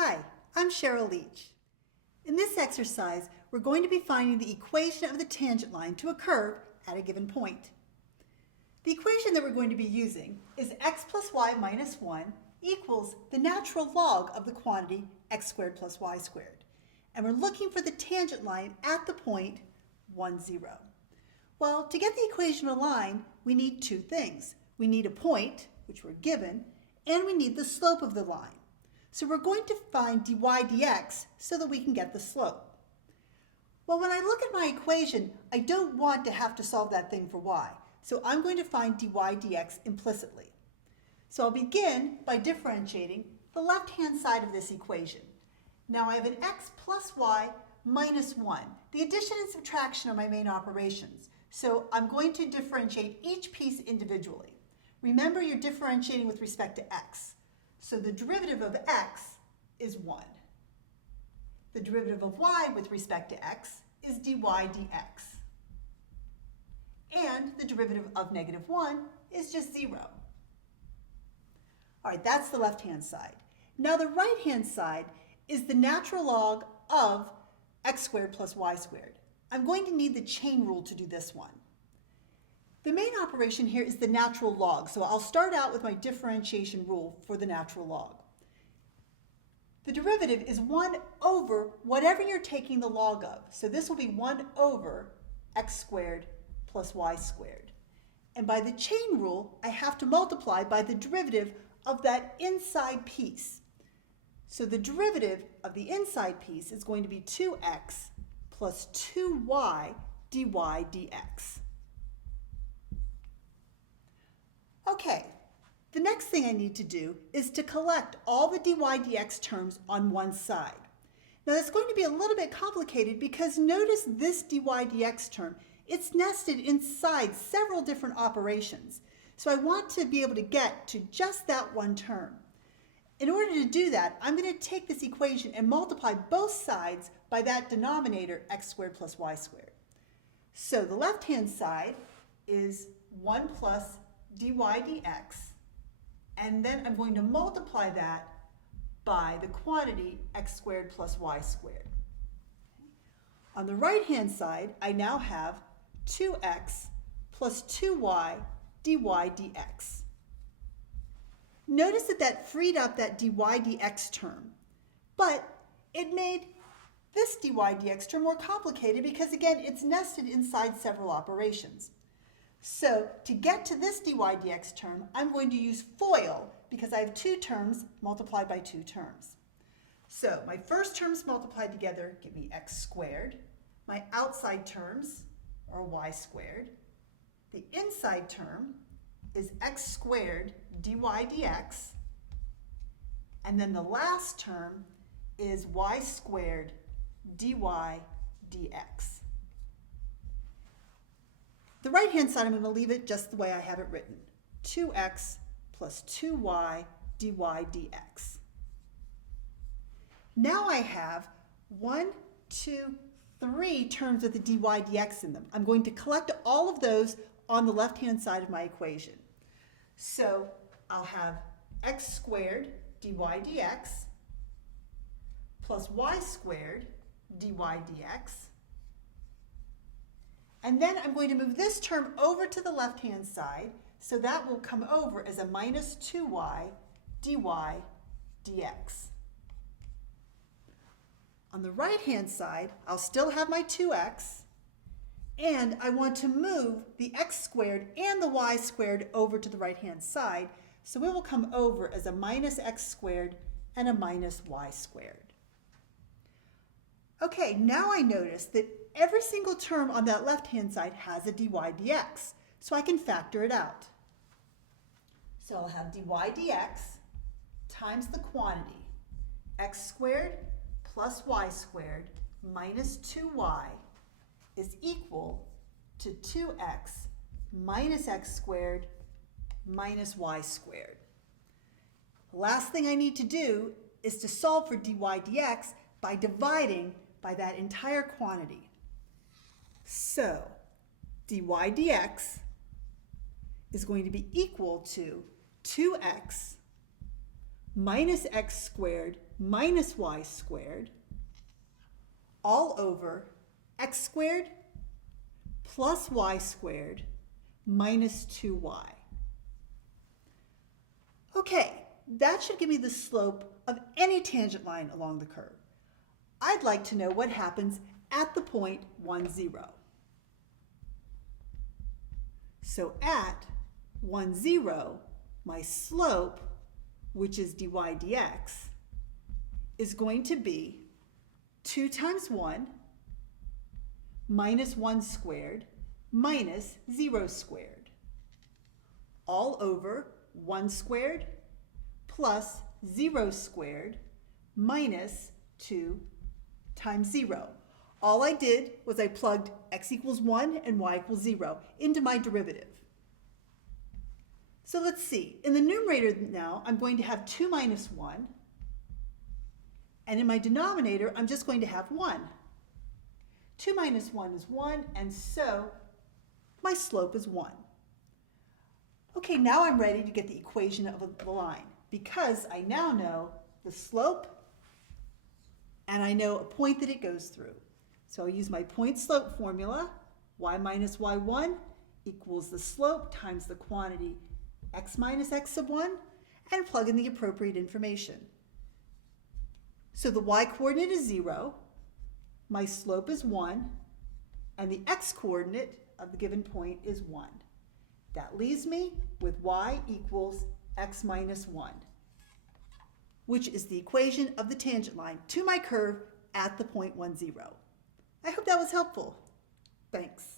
Hi, I'm Cheryl Leach. In this exercise, we're going to be finding the equation of the tangent line to a curve at a given point. The equation that we're going to be using is x plus y minus 1 equals the natural log of the quantity x squared plus y squared. And we're looking for the tangent line at the point 1, 0. Well, to get the equation aligned, we need two things. We need a point, which we're given, and we need the slope of the line. So we're going to find dy dx so that we can get the slope. Well, when I look at my equation, I don't want to have to solve that thing for y. So I'm going to find dy dx implicitly. So I'll begin by differentiating the left-hand side of this equation. Now I have an x plus y minus 1. The addition and subtraction are my main operations. So I'm going to differentiate each piece individually. Remember, you're differentiating with respect to x. So the derivative of x is 1. The derivative of y with respect to x is dy dx. And the derivative of negative 1 is just 0. All right, that's the left-hand side. Now the right-hand side is the natural log of x squared plus y squared. I'm going to need the chain rule to do this one. The main operation here is the natural log, so I'll start out with my differentiation rule for the natural log. The derivative is 1 over whatever you're taking the log of. So this will be 1 over x squared plus y squared. And by the chain rule, I have to multiply by the derivative of that inside piece. So the derivative of the inside piece is going to be 2x plus 2y dy dx. Okay, the next thing I need to do is to collect all the dy dx terms on one side. Now that's going to be a little bit complicated because notice this dy dx term, it's nested inside several different operations. So I want to be able to get to just that one term. In order to do that, I'm going to take this equation and multiply both sides by that denominator x squared plus y squared. So the left-hand side is 1 plus dy dx, and then I'm going to multiply that by the quantity x squared plus y squared. On the right-hand side, I now have 2x plus 2y dy dx. Notice that freed up that dy dx term, but it made this dy dx term more complicated because, again, it's nested inside several operations. So to get to this dy dx term, I'm going to use FOIL because I have two terms multiplied by two terms. So my first terms multiplied together give me x squared. My outside terms are y squared. The inside term is x squared dy dx. And then the last term is y squared dy dx. The right-hand side, I'm going to leave it just the way I have it written. 2x plus 2y dy dx. Now I have 1, 2, 3 terms with the dy dx in them. I'm going to collect all of those on the left-hand side of my equation. So I'll have x squared dy dx plus y squared dy dx. And then I'm going to move this term over to the left-hand side, so that will come over as a minus 2y dy dx. On the right-hand side, I'll still have my 2x, and I want to move the x squared and the y squared over to the right-hand side, so it will come over as a minus x squared and a minus y squared. Okay, now I notice that every single term on that left-hand side has a dy dx, so I can factor it out. So I'll have dy dx times the quantity x squared plus y squared minus 2y is equal to 2x minus x squared minus y squared. The last thing I need to do is to solve for dy dx by dividing by that entire quantity. So dy dx is going to be equal to 2x minus x squared minus y squared all over x squared plus y squared minus 2y. Okay, that should give me the slope of any tangent line along the curve. I'd like to know what happens at the point 1, 0. So at 1, 0, my slope, which is dy dx, is going to be 2 times 1 minus 1 squared minus 0 squared, all over 1 squared plus 0 squared minus 2 times 0. All I did was I plugged x equals 1 and y equals 0 into my derivative. So let's see. In the numerator now, I'm going to have 2 minus 1. And in my denominator, I'm just going to have 1. 2 minus 1 is 1, and so my slope is 1. Okay, now I'm ready to get the equation of the line because I now know the slope and I know a point that it goes through. So I'll use my point slope formula. Y minus y1 equals the slope times the quantity x minus x sub 1, and plug in the appropriate information. So the y coordinate is 0, my slope is 1, and the x coordinate of the given point is 1. That leaves me with y equals x minus 1, which is the equation of the tangent line to my curve at the point 1, 0. I hope that was helpful. Thanks.